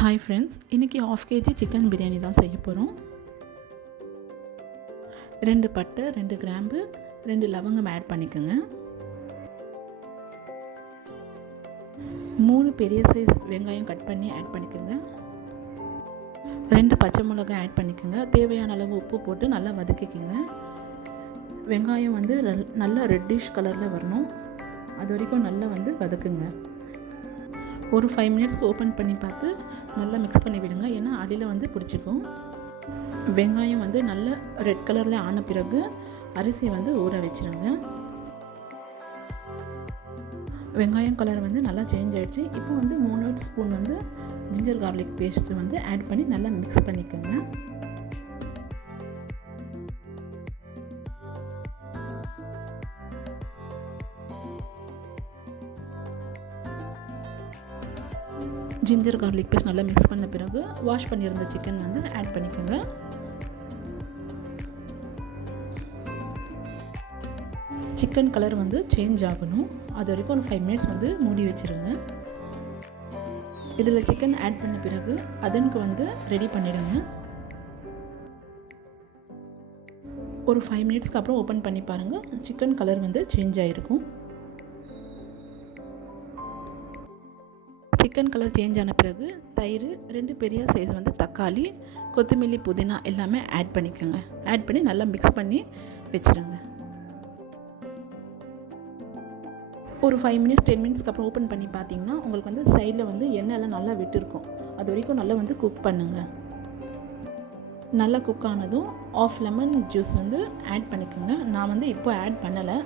Hi friends, இன்றைக்கி 1/2 kg chicken biryani தான் செய்ய போகிறோம். 2 பட்டை, 2 கிராம்பு, 2 லவங்கம் ஆட் பண்ணிக்கோங்க. 3 பெரிய சைஸ் வெங்காயம் கட் பண்ணி ஆட் பண்ணிக்கோங்க. 2 பச்சை மிளகாய் ஆட் பண்ணிக்கோங்க. தேவையான அளவு உப்பு போட்டு நல்லா வதக்கிக்கோங்க. வெங்காயம் நல்லா ரெட்டிஷ் கலரில் வரணும். அது வரைக்கும் நல்லா வதக்குங்க. ஒரு 5 மினிட்ஸ்க்கு ஓப்பன் பண்ணி பார்த்து நல்லா மிக்ஸ் பண்ணி விடுங்க. ஏன்னா அடியில் பிடிச்சிக்கும். வெங்காயம் நல்லா ரெட் கலரில் ஆன பிறகு அரிசி ஊற வச்சுருங்க. வெங்காயம் கலர் நல்லா சேஞ்ச் ஆகிடுச்சு. இப்போ 3 spoon ginger garlic paste add பண்ணி நல்லா மிக்ஸ் பண்ணிக்கோங்க. ஜிஞ்சர் கார்லிக் பேஸ்ட் நல்லா மிக்ஸ் பண்ண பிறகு வாஷ் பண்ணியிருந்த சிக்கன் ஆட் பண்ணிக்கோங்க. சிக்கன் கலர் சேஞ்ச் ஆகணும். அது வரைக்கும் ஒரு 5 மினிட்ஸ் மூடி வச்சுருங்க. இதில் சிக்கன் ஆட் பண்ண பிறகு அதனுக்கு ரெடி பண்ணிவிடுங்க. ஒரு 5 மினிட்ஸ்க்கு அப்புறம் ஓப்பன் பண்ணி பாருங்கள். சிக்கன் கலர் சேஞ்ச் ஆகிருக்கும். சிக்கன் கலர் சேஞ்ச் ஆன பிறகு தயிர், 2 பெரிய சைஸ் தக்காளி, கொத்தமல்லி, புதினா எல்லாமே ஆட் பண்ணிக்கோங்க. ஆட் பண்ணி நல்லா மிக்ஸ் பண்ணி வச்சுருங்க. ஒரு 5 மினிட்ஸ் 10 மினிட்ஸ்க்கு அப்புறம் ஓப்பன் பண்ணி பார்த்தீங்கன்னா உங்களுக்கு சைடில் எண்ணெயெல்லாம் நல்லா விட்டுருக்கும். அது வரைக்கும் நல்லா குக் பண்ணுங்கள். நல்லா குக் ஆனதும் 1/2 லெமன் ஜூஸ் ஆட் பண்ணிக்கோங்க. நான் இப்போ ஆட் பண்ணலை.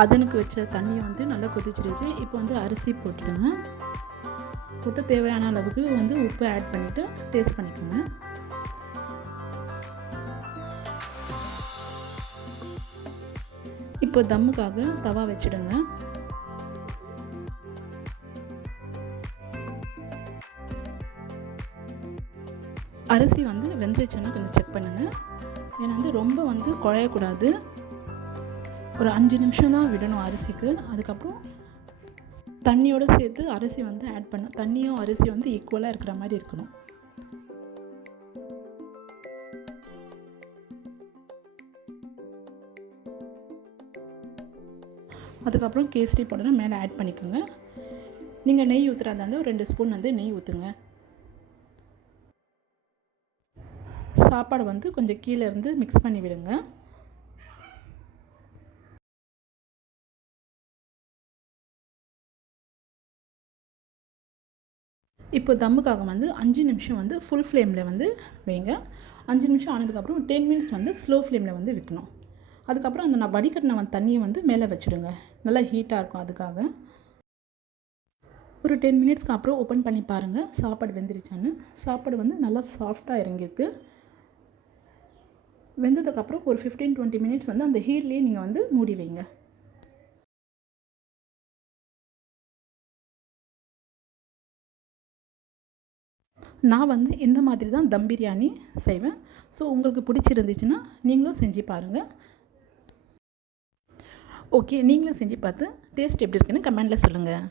அதனுக்கு வச்ச தண்ணியை நல்லா கொதிச்சிருச்சு. இப்போ அரிசி போட்டுடுங்க. போட்டு தேவையான அளவுக்கு உப்பு ஆட் பண்ணிவிட்டு டேஸ்ட் பண்ணிக்கோங்க. இப்போ தம்முக்காக தவா வச்சுடுங்க. அரிசி வெந்துருச்சுன்னு கொஞ்சம் செக் பண்ணுங்கள். ஏன்னா ரொம்ப குழையக்கூடாது. ஒரு 5 நிமிஷம் தான் விடணும் அரிசிக்கு. அதுக்கப்புறம் தண்ணியோடு சேர்த்து அரிசி ஆட் பண்ணணும். தண்ணியும் அரிசி ஈக்குவலாக இருக்கிற மாதிரி இருக்கணும். அதுக்கப்புறம் கேசரி பவுடரை மேலே ஆட் பண்ணிக்கோங்க. நீங்கள் நெய் ஊற்றுறதா இருந்தால் ஒரு 2 ஸ்பூன் நெய் ஊற்றுங்க. சாப்பாடு கொஞ்சம் கீழே இருந்து மிக்ஸ் பண்ணி விடுங்க. இப்போ தம்முக்காக 5 நிமிஷம் ஃபுல் ஃப்ளேமில் வைங்க. 5 நிமிஷம் ஆனதுக்கப்புறம் 10 மினிட்ஸ் ஸ்லோ ஃப்ளேமில் வைக்கணும். அதுக்கப்புறம் நான் வடிகட்டின தண்ணியை மேலே வச்சுடுங்க. நல்லா ஹீட்டாக இருக்கும். அதுக்காக ஒரு 10 மினிட்ஸ்க்கு அப்புறம் ஓப்பன் பண்ணி பாருங்கள் சாப்பாடு வெந்துருச்சான்னு. சாப்பாடு நல்லா சாஃப்டாக இறங்கியிருக்கு. வெந்ததுக்கப்புறம் ஒரு 15-20 மினிட்ஸ் அந்த ஹீட்லேயே நீங்கள் மூடி வைங்க. நான் இந்த மாதிரி தான் தம் பிரியாணி செய்வேன். ஸோ உங்களுக்கு பிடிச்சிருந்துச்சுன்னா நீங்களும் செஞ்சு பாருங்கள். ஓகே, நீங்களும் செஞ்சு பார்த்து டேஸ்ட் எப்படி இருக்குன்னு கமெண்டில் சொல்லுங்கள்.